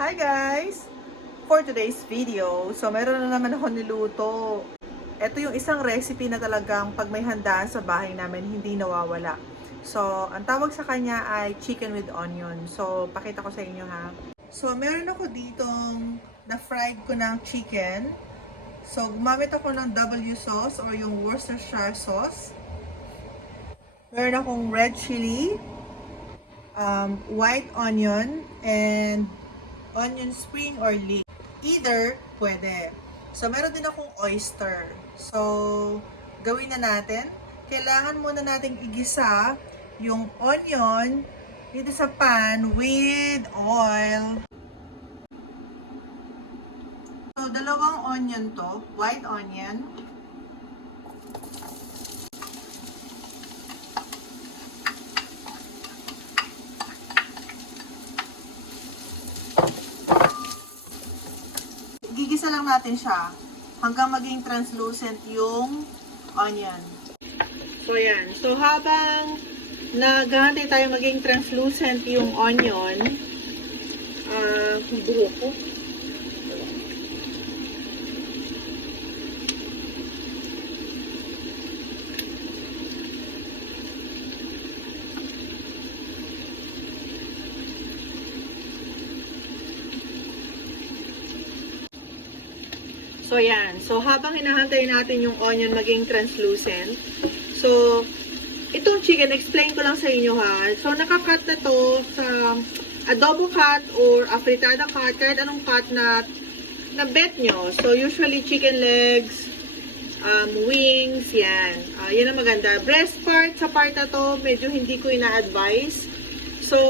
Hi guys! For today's video, meron na naman ako niluto. Ito yung isang recipe na talagang pag may handaan sa bahay namin, hindi nawawala. So, ang tawag sa kanya ay chicken with onion. So, pakita ko sa inyo ha. So, meron ako ditong na-fried ko ng chicken. So, gumamit ako ng W sauce or yung Worcestershire sauce. Meron akong red chili, white onion, and onion spring or leek. Either, pwede. So, meron din akong oyster. So, gawin na natin. Kailangan muna nating igisa yung onion dito sa pan with oil. So, dalawang onion to. White onion. Gigisa lang natin siya hanggang maging translucent yung onion. So, yan. So, habang naghahantay tayo maging translucent yung onion, buo ko. So, yan. So, habang hinahantay natin yung onion maging translucent, so, itong chicken, explain ko lang sa inyo ha. So, nakakat na to sa adobo cut or afritada cut, kahit anong cut na bet nyo. So, usually chicken legs, wings, yan. Yan ang maganda. Breast part, sa part na to, medyo hindi ko ina-advise. So,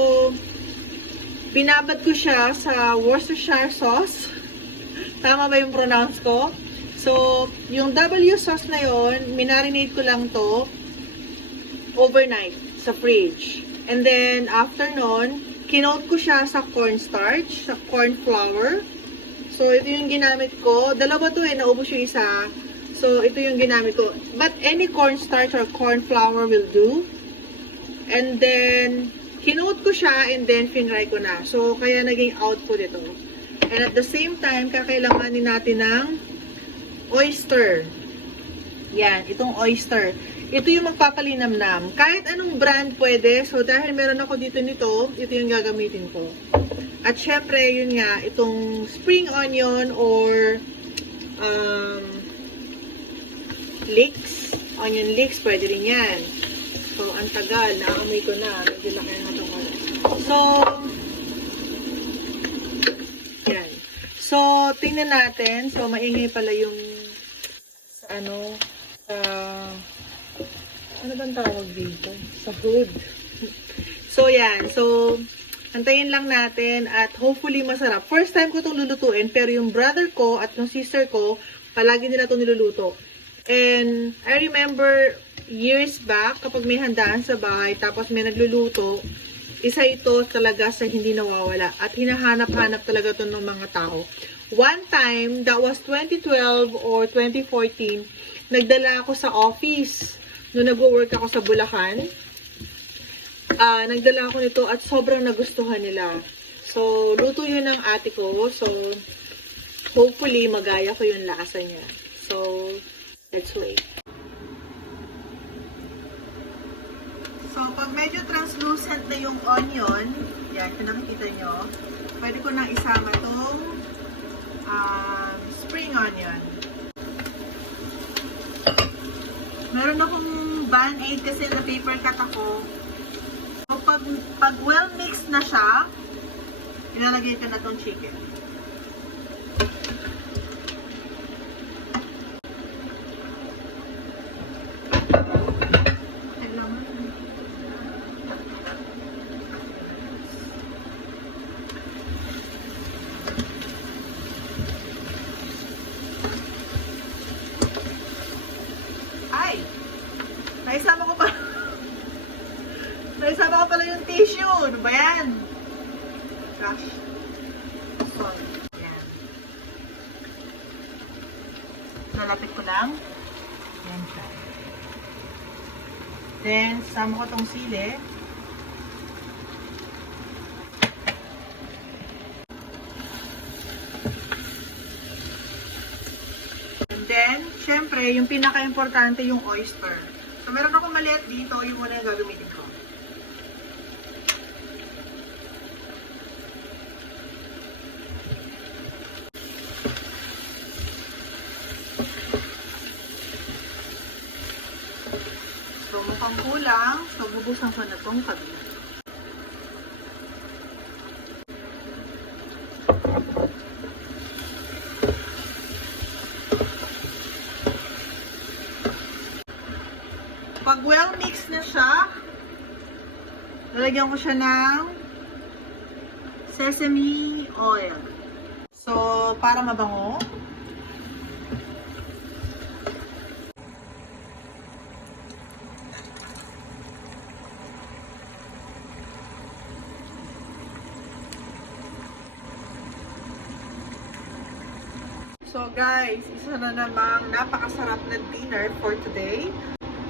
binabad ko siya sa Worcestershire sauce. Tama ba yung pronounce ko? So, yung W sauce na yon, minarinate ko lang to overnight sa fridge. And then, after nun, kinoat ko siya sa cornstarch, sa corn flour. So, ito yung ginamit ko. Dalawa to naubos yung isa. So, ito yung ginamit ko. But any cornstarch or corn flour will do. And then, kinoat ko siya and then finry ko na. So, kaya naging output ito. And at the same time, kakailanganin natin ng oyster. Yan, itong oyster. Ito yung magpapalinamnam. Kahit anong brand pwede. So, dahil meron ako dito nito, ito yung gagamitin ko. At syempre, yun nga, itong spring onion or leeks. Onion leeks, pwede rin yan. So, ang tagal. Naamoy ko na. Medyo laki na ito. So, so, tingnan natin. So, maingay pala yung ano bang tawag dito? Sa hood. So, yan. So, antayin lang natin at hopefully masarap. First time ko itong lulutuin, pero yung brother ko at yung sister ko, palagi nila itong niluluto. And, I remember years back, kapag may handaan sa bahay, tapos may nagluluto, isa ito talaga sa hindi nawawala. At hinahanap-hanap talaga ito ng mga tao. One time, that was 2012 or 2014, nagdala ako sa office. Noong nag-work ako sa Bulacan. Nagdala ako nito at sobrang nagustuhan nila. So, luto yun ng ate ko. So, hopefully, magaya ko yung lasa niya. So, let's wait. So, pag medyo translucent na yung onion, yan, kung nakikita nyo, pwede ko nang isama itong spring onion. Meron akong Band-Aid kasi na paper cut ako. So, pag well mixed na siya, ilalagay ko na itong chicken. Naisama ko pala yung tissue. Ano ba yan? Gosh. Sorry. Yan. Nalapit ko lang. Yan siya. Then, sama ko tong sili. syempre, yung pinaka-importante yung oyster. So, meron ako maliit dito, yung muna yung gagamitin ko. So, mukhang kulang. So, bubusan ko na itong kabila. Pag well mixed na siya, lalagyan ko siya ng sesame oil. So, para mabango. So guys, isa na namang napakasarap na dinner for today.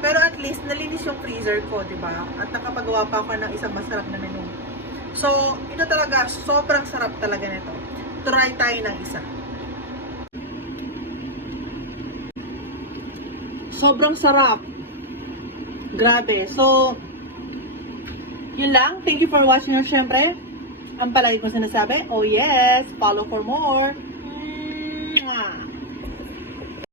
Pero at least nalinis yung freezer ko, di ba? At nakapagawa pa ako ng isang masarap na menu. So, ito talaga, sobrang sarap talaga nito. Try tayo ng isa. Sobrang sarap. Grabe. So, yun lang. Thank you for watching. Syempre, ang palagi ko sinasabi, oh yes, follow for more.